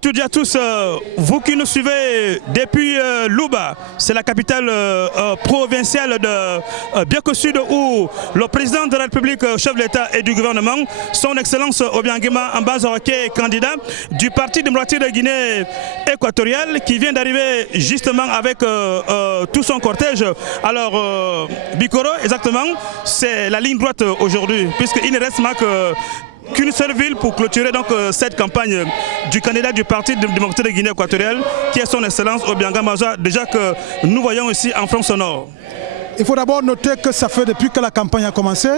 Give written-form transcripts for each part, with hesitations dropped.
toutes et à tous, vous qui nous suivez depuis Louba, c'est la capitale provinciale de Bioko Sud, où le président de la République, chef de l'État et du gouvernement, son Excellence Obiangema Ambazora, qui est candidat du Parti démocratique de Guinée équatoriale, qui vient d'arriver justement avec tout son cortège. Alors, Bikoro, exactement, c'est la ligne droite aujourd'hui, puisqu'il ne reste qu'une seule ville pour clôturer donc cette campagne du candidat du Parti démocratique de Guinée équatoriale, qui est son Excellence Obiangema Ambazora, déjà que nous voyons ici en France au Nord. Il faut d'abord noter que ça fait depuis que la campagne a commencé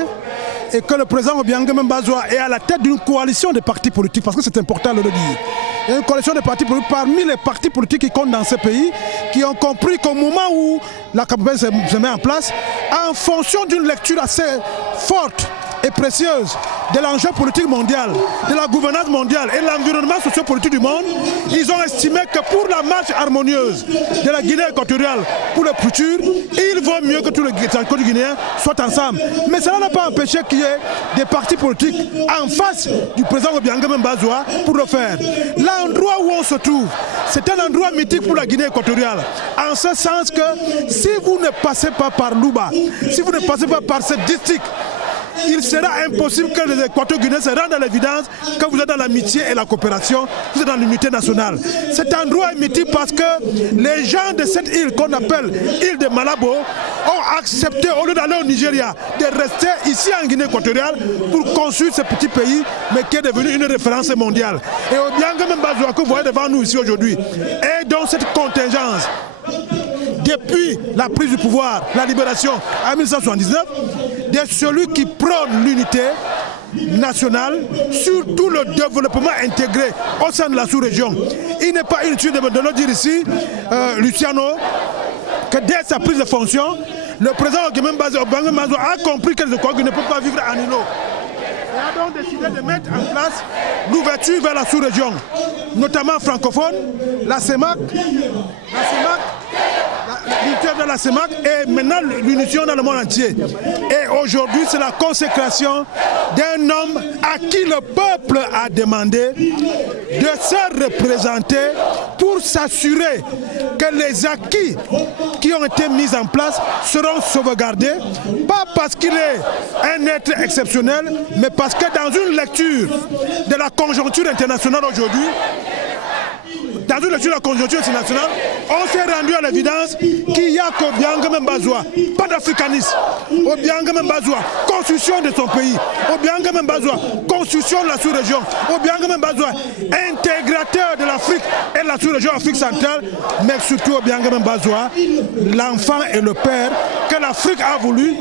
et que le président Obiangema Ambazora est à la tête d'une coalition de partis politiques, parce que c'est important de le dire. Il y a une coalition de partis politiques parmi les partis politiques qui comptent dans ce pays, qui ont compris qu'au moment où la campagne se met en place, en fonction d'une lecture assez forte et précieuse de l'enjeu politique mondial, de la gouvernance mondiale et de l'environnement sociopolitique du monde, ils ont estimé que pour la marche harmonieuse de la Guinée équatoriale pour le futur, il vaut mieux que tous les Guinéens soient ensemble. Mais cela n'a pas empêché qu'il y ait des partis politiques en face du président Obiangema Ambazora pour le faire. L'endroit où on se trouve, c'est un endroit mythique pour la Guinée équatoriale, en ce sens que si vous ne passez pas par Louba, si vous ne passez pas par ce district, il sera impossible que les Équato-Guinéens se rendent à l'évidence que vous êtes dans l'amitié et la coopération, vous êtes dans l'unité nationale. Cet endroit est mythique parce que les gens de cette île qu'on appelle île de Malabo ont accepté, au lieu d'aller au Nigeria, de rester ici en Guinée équatoriale pour construire ce petit pays, mais qui est devenu une référence mondiale. Et Obiangema Ambazora que vous voyez devant nous ici aujourd'hui, est dans cette contingence. Depuis la prise du pouvoir, la libération en 1979, de celui qui prône l'unité nationale, surtout le développement intégré au sein de la sous-région. Il n'est pas inutile de le dire ici, Luciano, que dès sa prise de fonction, le président Obiangema Ambazora a compris que les Équatoriens ne peuvent pas vivre en îlot. Et a donc décidé de mettre en place l'ouverture vers la sous-région, notamment francophone, la CEMAC, l'unité de la CEMAC et maintenant l'unition dans le monde entier. Et aujourd'hui, c'est la consécration d'un homme à qui le peuple a demandé de se représenter pour s'assurer que les acquis qui ont été mis en place seront sauvegardés, pas parce qu'il est un être exceptionnel, mais parce que dans une lecture de la conjoncture internationale aujourd'hui, dans une lecture de la conjoncture internationale, on s'est rendu à l'évidence qu'il y a qu'Obiangema Ambazora, pas d'africanisme. Obiangema Ambazora, construction de son pays. Obiangema Ambazora, construction de la sous-région. Obiangema Ambazora, intégrateur de l'Afrique et de la sous-région Afrique centrale. Mais surtout Obiangema Ambazora, l'enfant et le père que l'Afrique a voulu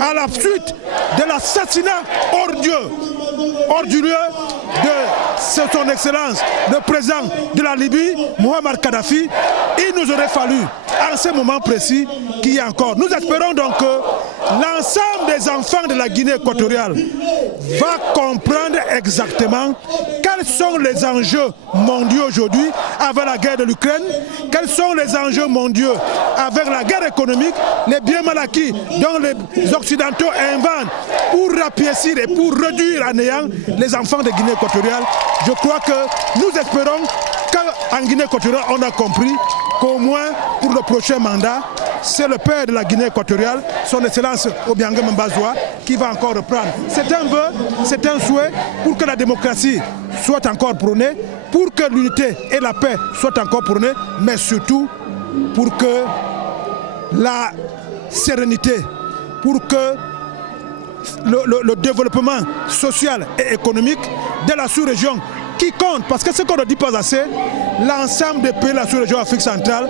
à la suite de l'assassinat ordurieux de son Excellence, le président de la Libye, Muammar Kadhafi. Il nous aurait fallu, en ce moment précis, qu'il y ait encore. Nous espérons donc que l'ensemble des enfants de la Guinée équatoriale va comprendre exactement quels sont les enjeux mondiaux aujourd'hui avec la guerre de l'Ukraine, quels sont les enjeux mondiaux avec la guerre économique, les biens mal acquis dont les Occidentaux inventent pour rapiécir et pour réduire à néant les enfants de Guinée équatoriale. Je crois que nous espérons qu'en Guinée équatoriale, on a compris qu'au moins pour le prochain mandat, c'est le père de la Guinée équatoriale, son Excellence Obiangema Ambazora, qui va encore reprendre. C'est un vœu, c'est un souhait pour que la démocratie soit encore prônée, pour que l'unité et la paix soient encore prônées, mais surtout pour que la sérénité, pour que le développement social et économique de la sous-région qui compte, parce que ce qu'on ne dit pas assez, l'ensemble des pays de la sous-région Afrique centrale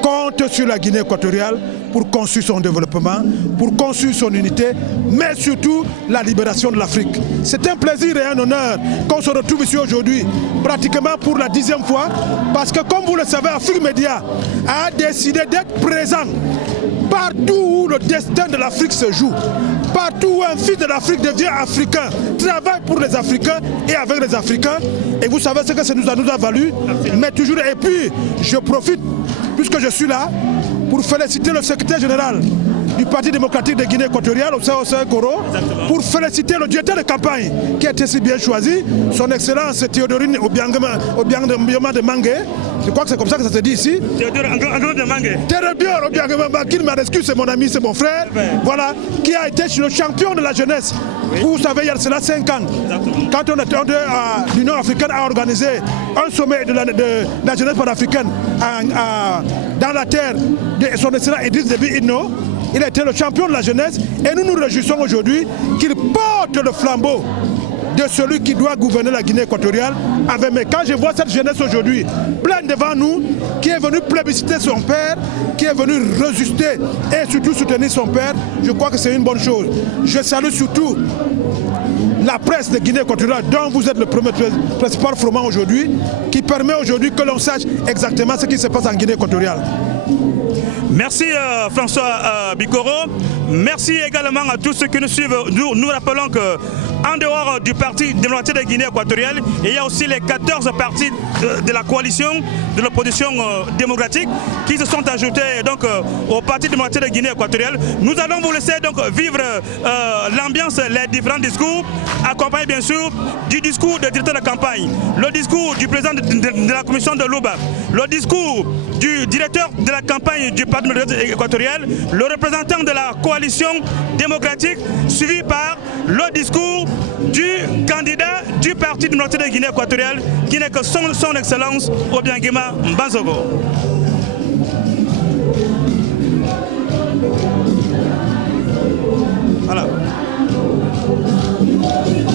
compte sur la Guinée équatoriale pour construire son développement, pour construire son unité, mais surtout la libération de l'Afrique. C'est un plaisir et un honneur qu'on se retrouve ici aujourd'hui, pratiquement pour la 10e fois, parce que comme vous le savez, Afrique Média a décidé d'être présent partout où le destin de l'Afrique se joue, partout où un fils de l'Afrique devient africain, travaille pour les Africains et avec les Africains. Et vous savez ce que ça nous a valu, mais toujours. Et puis, je profite, puisque je suis là, pour féliciter le secrétaire général du Parti démocratique de Guinée équatoriale, au Koro, pour féliciter le directeur de campagne qui a été si bien choisi, son Excellence Théodorine Obiangema de Mangue. Je crois que c'est comme ça que ça se dit ici. Théodorine de Mangue. Théodorine Obiangema, qui m'a excusé, c'est mon ami, c'est mon frère. Voilà, qui a été le champion de la jeunesse. Oui. Vous savez, il y a cela 5 ans. Exactement. Quand l'Union africaine a organisé un sommet de la jeunesse panafricaine dans la terre de son excellent Idriss Déby Itno, il a été le champion de la jeunesse et nous nous réjouissons aujourd'hui qu'il porte le flambeau de celui qui doit gouverner la Guinée équatoriale. Mais quand je vois cette jeunesse aujourd'hui pleine devant nous, qui est venue plébisciter son père, qui est venue résister et surtout soutenir son père, je crois que c'est une bonne chose. Je salue surtout la presse de Guinée équatoriale dont vous êtes le principal froment aujourd'hui, qui permet aujourd'hui que l'on sache exactement ce qui se passe en Guinée équatoriale. Merci François Bikoro. Merci également à tous ceux qui nous suivent. Nous rappelons qu'en dehors du Parti démocratique de Guinée équatoriale, il y a aussi les 14 partis de la coalition de l'opposition démocratique qui se sont ajoutés donc, au Parti démocratique de Guinée équatoriale. Nous allons vous laisser donc vivre l'ambiance, les différents discours, accompagnés bien sûr du discours du directeur de campagne, le discours du président de la commission de Louba, le discours du directeur de la campagne du Parti démocratique équatorial, le représentant de la coalition démocratique, suivi par le discours du candidat du Parti démocratique de Guinée équatoriale, qui n'est que son Excellence Obiangema Mbanzogo.